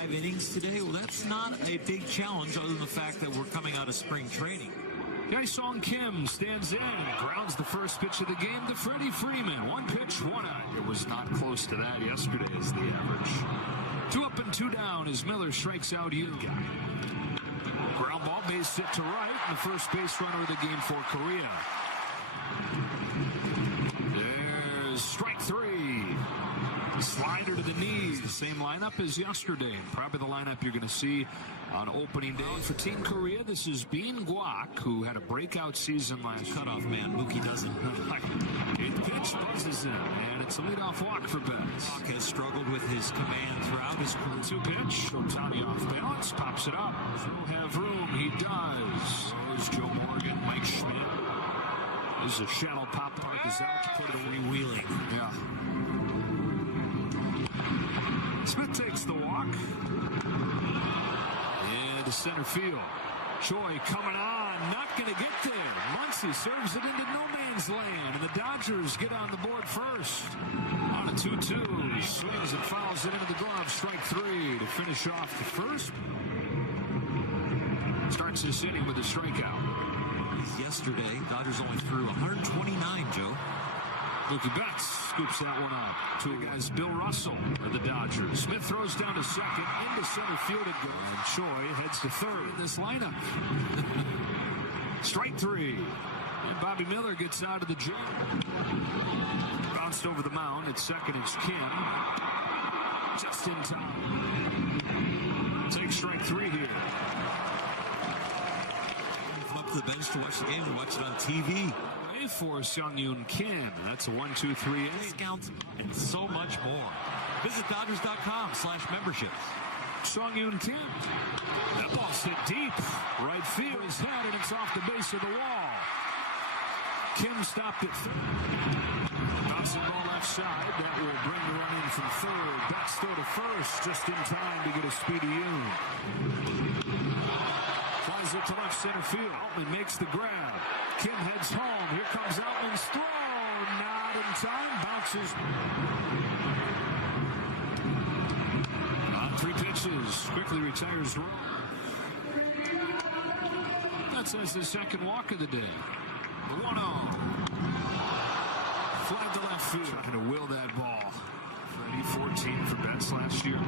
5 innings today. Well, that's not a big challenge other than the fact that we're coming out of spring training. Jae-Sung Kim stands in and grounds the first pitch of the game to Freddie Freeman. 1 pitch, 1 out. It was not close to that yesterday as the average. 2 up and 2 down as Miller strikes out Yoon. Ground ball, base hit to right, and the first base runner of the game for Korea. There's strike 3. Slider to the knees. The same lineup as yesterday. Probably the lineup you're going to see on opening day for Team Korea. This is Bean Guak, who had a breakout season last cutoff man. Mookie doesn't. 8th pitch buzzes in, and it's a leadoff walk for Betts. Guak has struggled with his command throughout his career. 2 pitch. Otani off balance. Pops it up. He'll have room. He does. There's Joe Morgan, Mike Schmidt. This is a shallow pop. Park is out to put it away. Wheeling. Yeah. Smith takes the walk. And to center field. Choi coming on. Not going to get there. Muncy serves it into no man's land. And the Dodgers get on the board first. On a 2-2. Swings and fouls it into the glove. Strike 3 to finish off the first. Starts this inning with a strikeout. Yesterday, Dodgers only threw 129, Joe. Mookie Betts scoops that one up. 2 guys, Bill Russell of the Dodgers. Smith throws down to second, into center field it goes. And Choi heads to third in this lineup. Strike 3. And Bobby Miller gets out of the jam. Bounced over the mound. At second, it's Kim. Just in time. Take strike 3 here. Come up to the bench to watch the game and watch it on TV. For Sung-Yoon Kim. That's a 1-2-3 discounts and so much more. Visit Dodgers.com/membership. Sung-Yoon Kim. That ball's hit deep. Right field is head, and it's off the base of the wall. Kim stopped it. Bouncing ball left side. That will bring the run in from third. Betts still to first, just in time to get a speedy Yoon. Flies it to left center field. Altman makes the grab. Kim heads home. Here comes Altman's throw. Not in time. Bounces. On 3 pitches. Quickly retires. That says the second walk of the day. The 1-0. Flag to left field. Trying to will that ball. Freddie 14 for Betts last year.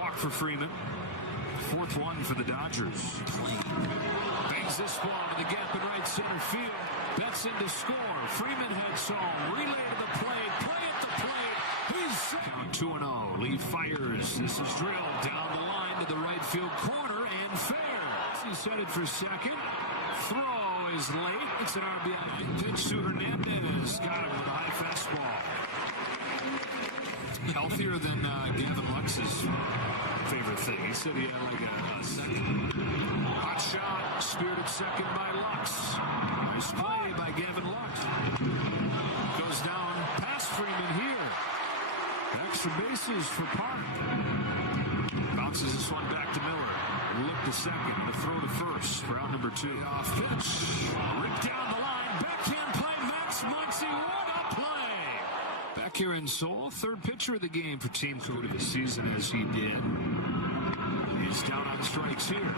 Walk for Freeman. 4th one for the Dodgers. Bangs this ball to the gap in right center field. Betts in to score. Freeman heads home. Relay to the plate. Play at the plate. He's count 2-0. Lee fires. This is drilled down the line to the right field corner and fair. He's headed for second. Throw is late. It's an RBI. Pitch to Hernandez. Got him with a high fastball. Healthier than Gavin Lux's favorite thing. He said he had like a second. Hot shot, speared at second by Lux. Nice play by Gavin Lux. Goes down past Freeman here. Extra bases for Park. Bounces this one back to Miller. Look to second. The throw to first. Round number 2. Off pitch. Ripped down the line. Backhand play. Max Muncy. What a play. Back here in Seoul. 3rd pitcher of the game for Team Korea this season as he did. He's down on strikes here.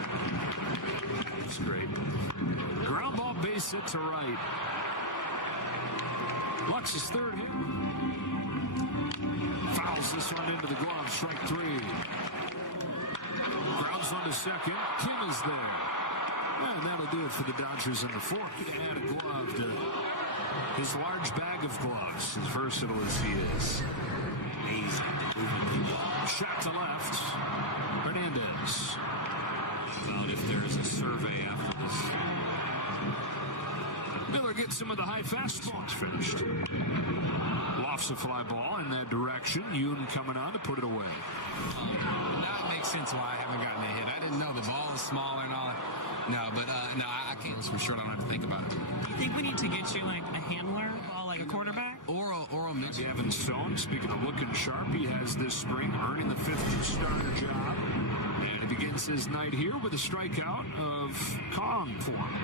That's great. Ground ball base hit to right. Lux is 3rd hit. Fouls this one into the glove. Strike 3. Grounds on to second. Kim is there. And that'll do it for the Dodgers in the 4th. He add a glove to his large bag of gloves, as versatile as he is. Amazing. Shot to left. Hernandez. About if there is a survey after this. Miller gets him with a high fastball. It's finished. Lofts a fly ball in that direction. Yoon coming on to put it away. Now it makes sense why I haven't gotten a hit. I didn't know the ball is smaller and all. No, but no, I can't for sure. I don't have to think about it. Do you think we need to get you like a handler, like a quarterback? Or a mix. Gavin Stone, speaking of looking sharp, he has this spring earning the 5th starter job. And he begins his night here with a strikeout of Kong for him.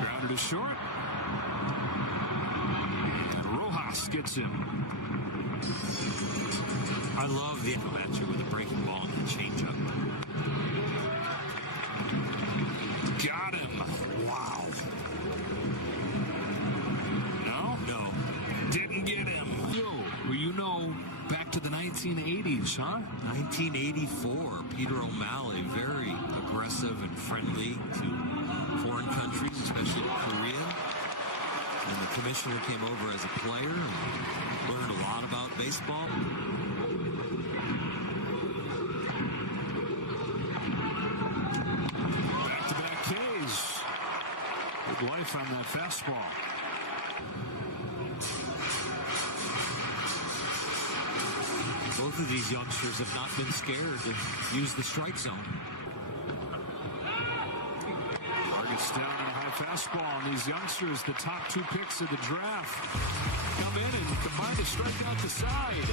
Grounded to short. And Rojas gets him. I love the at you with a breaking ball and the changeup. Got him. Wow. No. Didn't get him. Well, you know, back to the 1980s, huh? 1984, Peter O'Malley, very aggressive and friendly to foreign countries, especially Korea. And the commissioner came over as a player and learned a lot about baseball. Back-to-back Ks. Good life on that fastball. Both of these youngsters have not been scared to use the strike zone. Targets down on a high fastball, and these youngsters, the top 2 picks of the draft, come in and combine to strike out the side.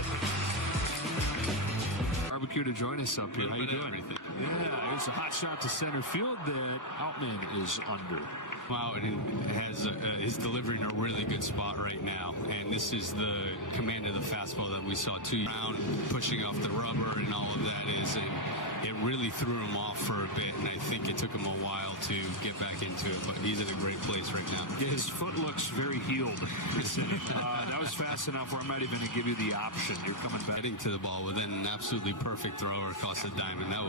Barbecue to join us up here. How you doing? Yeah, it's a hot shot to center field that Outman is under. Wow, and is delivering a really good spot right now. And this is the command of the fastball that we saw 2 round, pushing off the rubber and all of that is. And it really threw him off for a bit, and I think it took him a while to get back into it. But he's in a great place right now. Yeah, his foot looks very healed. That was fast enough where I might even give you the option. You're coming back to the ball with an absolutely perfect throw across the diamond. That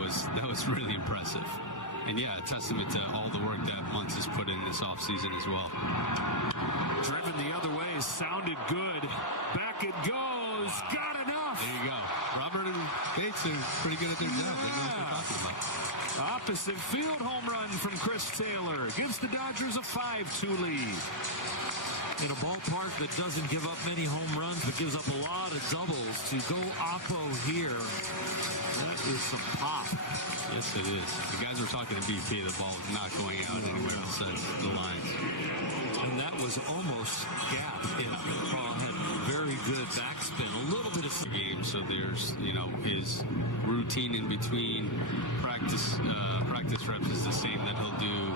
was really impressive. And yeah, a testament to all the work that Muntz has put in this offseason as well. Driven the other way, sounded good. Back it goes. Got enough. There you go. Robert and Bates are pretty good at their job. They know what they're talking about. Opposite field home run from Chris Taylor. Gives the Dodgers a 5-2 lead. In a ballpark that doesn't give up many home runs but gives up a lot of doubles, to go oppo here, that is some pop. Yes, it is. The guys were talking to BP. The ball was not going out anywhere else at the line. And that was almost gap. Paul had very good backspin. A little bit of game. So there's, his routine in between practice reps is the same that he'll do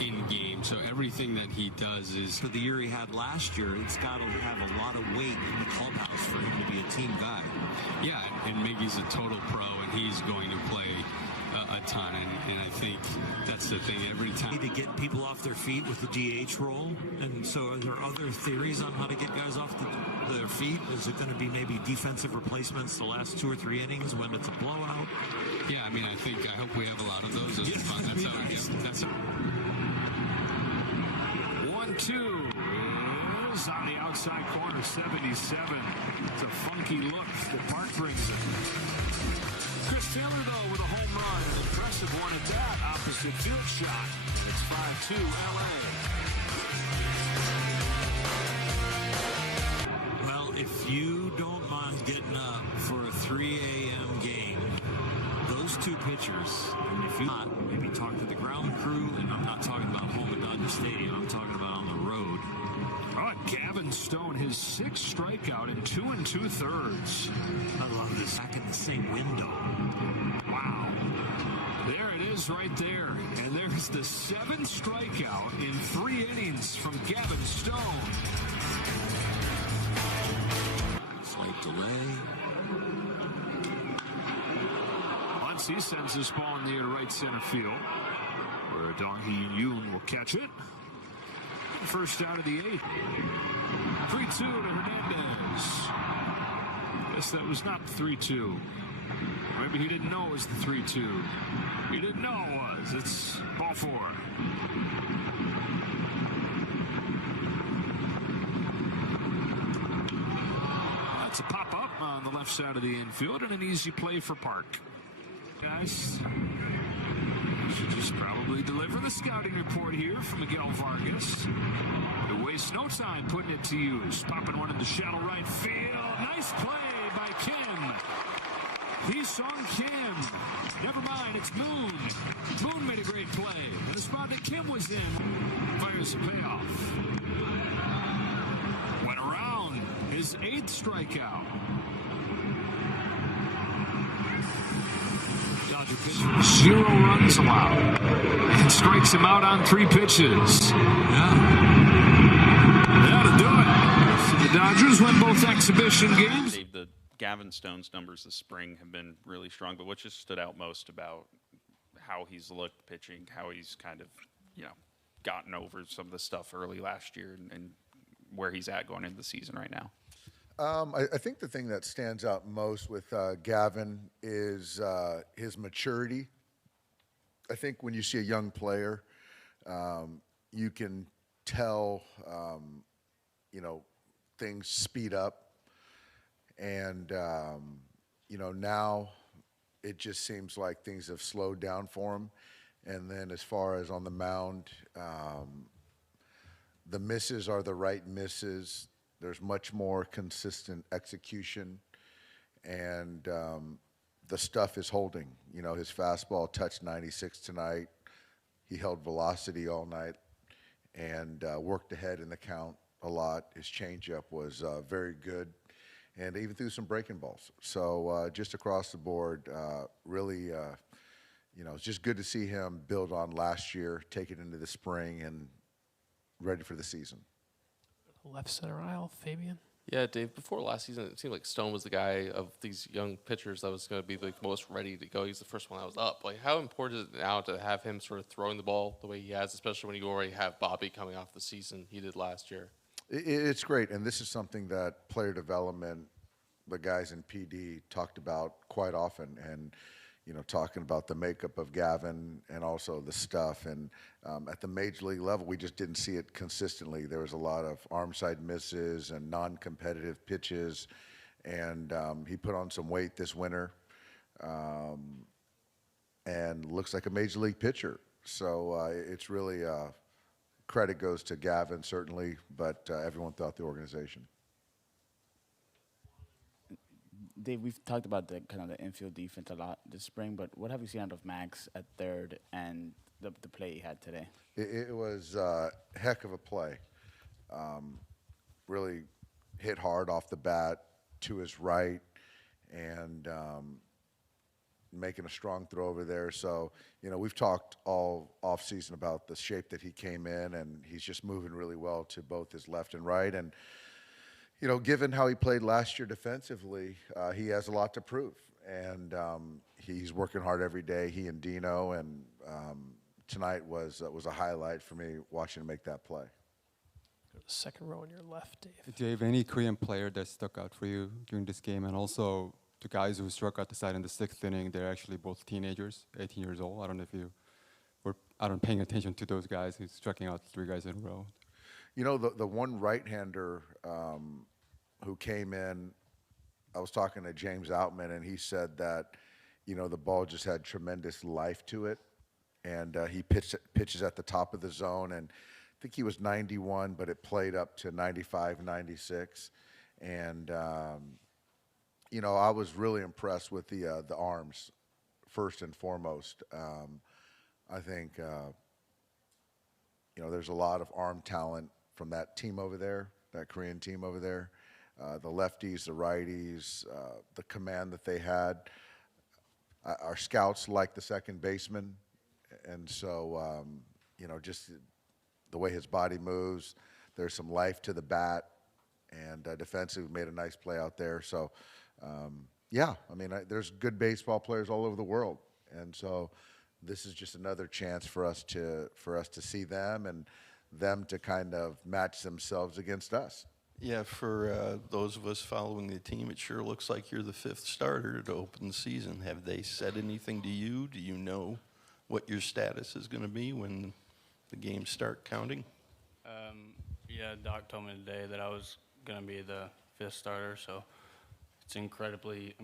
in game. So everything that he does is for the year he had last year. It's got to have a lot of weight in the clubhouse for him to be a team guy. Yeah, and Miggy's a total pro, and he's going to play a ton. And I think that's the thing. Every time to get people off their feet with the DH role. And so, are there other theories on how to get guys off their feet? Is it going to be maybe defensive replacements the last 2 or 3 innings when it's a blowout? Yeah, I hope we have a lot of those. Those are fun. That's how we get. That's 1-2 is on the outside corner, 77. It's a funky look that Park brings it. Chris Taylor, though, with a home run. An impressive one at that. Opposite field shot. And it's 5-2 LA. Well, if you don't mind getting up for a 3 a.m. game, those 2 pitchers, and if you not, maybe talk to the ground crew, and I'm not talking about home at Dodger Stadium, I'm talking about on the road. All right, Gavin Stone, his 6th strikeout in 2 2/3. I love this. Back in the same window. Wow. There it is right there. And there's the 7th strikeout in 3 innings from Gavin Stone. Slight delay. Once he sends this ball in the air to right center field, where Dong-hee Yoon will catch it. First out of the 8th. 3-2 to Hernandez. Guess that was not the 3-2. Maybe he didn't know it was the 3-2. He didn't know it was. It's ball 4. That's a pop-up on the left side of the infield and an easy play for Park. Guys, should just probably deliver the scouting report here from Miguel Vargas. To waste no time putting it to use. Popping one into shallow right field. Nice play by Kim. Hee-Sung Kim. Never mind, it's Moon. Moon made a great play. And the spot that Kim was in fires a payoff. Went around his 8th strikeout. Dodger pitcher. 0 runs allowed. And strikes him out on 3 pitches. Yeah. That'll do it. So the Dodgers win both exhibition games. The Gavin Stone's numbers this spring have been really strong, but what just stood out most about how he's looked pitching, how he's kind of, gotten over some of the stuff early last year and where he's at going into the season right now? I think the thing that stands out most with Gavin is his maturity. I think when you see a young player, you can tell, things speed up. And, now it just seems like things have slowed down for him. And then as far as on the mound, the misses are the right misses. There's much more consistent execution. And the stuff is holding. His fastball touched 96 tonight. He held velocity all night and worked ahead in the count a lot. His changeup was very good, and even threw some breaking balls. So just across the board, really, it's just good to see him build on last year, take it into the spring, and ready for the season. Left center aisle, Fabian. Yeah, Dave, before last season, it seemed like Stone was the guy of these young pitchers that was going to be the most ready to go. He's the first one that was up. Like, how important is it now to have him sort of throwing the ball the way he has, especially when you already have Bobby coming off the season he did last year? It's great, and this is something that player development, the guys in PD talked about quite often, and talking about the makeup of Gavin and also the stuff. And at the major league level, we just didn't see it consistently. There was a lot of arm side misses and non-competitive pitches, and he put on some weight this winter and looks like a major league pitcher. So it's really credit goes to Gavin, certainly, but everyone throughout the organization. Dave, we've talked about the kind of the infield defense a lot this spring, but what have you seen out of Max at third and the play he had today? It was a heck of a play. Really hit hard off the bat to his right and making a strong throw over there. So, we've talked all offseason about the shape that he came in, and he's just moving really well to both his left and right. And given how he played last year defensively, he has a lot to prove. And he's working hard every day, he and Dino. And tonight was a highlight for me watching him make that play. Go to the second row on your left, Dave. Dave, any Korean player that stuck out for you during this game? And also the guys who struck out the side in the sixth inning, they're actually both teenagers, 18 years old. I don't know if you were paying attention to those guys who's striking out three guys in a row. The one right-hander who came in, I was talking to James Outman, and he said that, the ball just had tremendous life to it. And he pitches at the top of the zone, and I think he was 91, but it played up to 95, 96. And, I was really impressed with the arms, first and foremost. I think, there's a lot of arm talent from that team over there, that Korean team over there. The lefties, the righties, the command that they had. Our scouts like the second baseman. And so, just the way his body moves, there's some life to the bat. And defensively made a nice play out there. So, there's good baseball players all over the world. And so this is just another chance for us to see them and them to kind of match themselves against us. Yeah, for those of us following the team, it sure looks like you're the fifth starter to open the season. Have they said anything to you? Do you know what your status is going to be when the games start counting? Yeah, Doc told me today that I was going to be the fifth starter, so I'm incredibly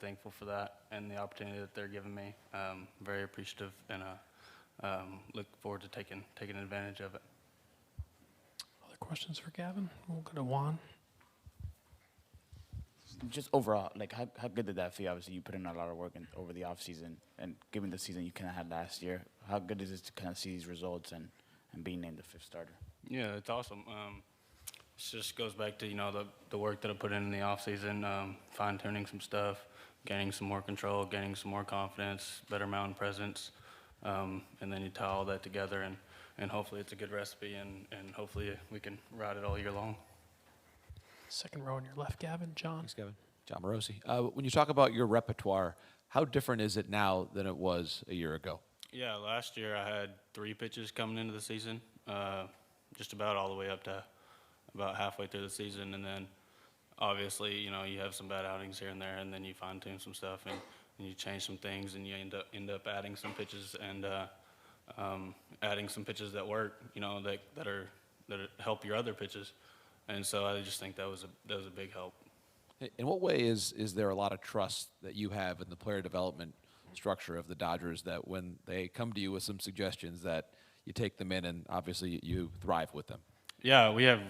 thankful for that and the opportunity that they're giving me. Very appreciative, and look forward to taking advantage of it. Other questions for Gavin? We'll go to Juan. Just overall, like how good did that feel? Obviously, you put in a lot of work over the offseason, and given the season you kind of had last year, how good is it to kind of see these results and being named the fifth starter? Yeah, it's awesome. It just goes back to, the work that I put in the offseason, fine-tuning some stuff, gaining some more control, gaining some more confidence, better mound presence, and then you tie all that together, and hopefully it's a good recipe, and hopefully we can ride it all year long. Second row on your left, Gavin. John. Thanks, Gavin. John Morosi. When you talk about your repertoire, how different is it now than it was a year ago? Yeah, last year I had 3 pitches coming into the season, just about all the way up to about halfway through the season, and then obviously, you know, you have some bad outings here and there, and then you fine tune some stuff and you change some things, and you end up adding some pitches and adding some pitches that work, you know, that help your other pitches, and so I just think that was a big help. In what way is there a lot of trust that you have in the player development structure of the Dodgers that when they come to you with some suggestions that you take them in and obviously you thrive with them? Yeah, we have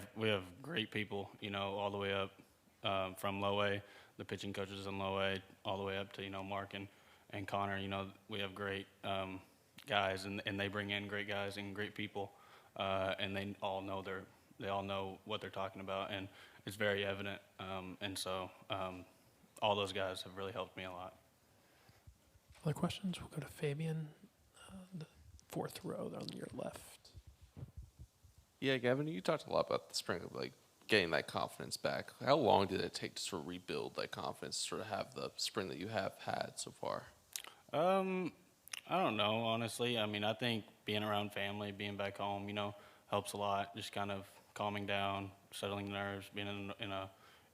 great people, you know, all the way up from low A, the pitching coaches in low A, all the way up to, you know, Mark and Connor. You know, we have great guys, and they bring in great guys and great people, and they all know what they're talking about, and it's very evident. And so all those guys have really helped me a lot. Other questions? We'll go to Fabian, the 4th row there on your left. Yeah, Gavin, you talked a lot about the spring of like getting that confidence back. How long did it take to sort of rebuild that confidence, sort of have the spring that you have had so far? I don't know, honestly. I mean, I think being around family, being back home, you know, helps a lot. Just kind of calming down, settling nerves, being in a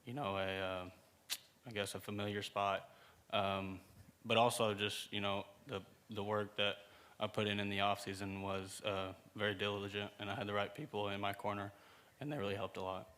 you know, I guess a familiar spot. But also just, you know, the work that I put in the off season was very diligent, and I had the right people in my corner, and they really helped a lot.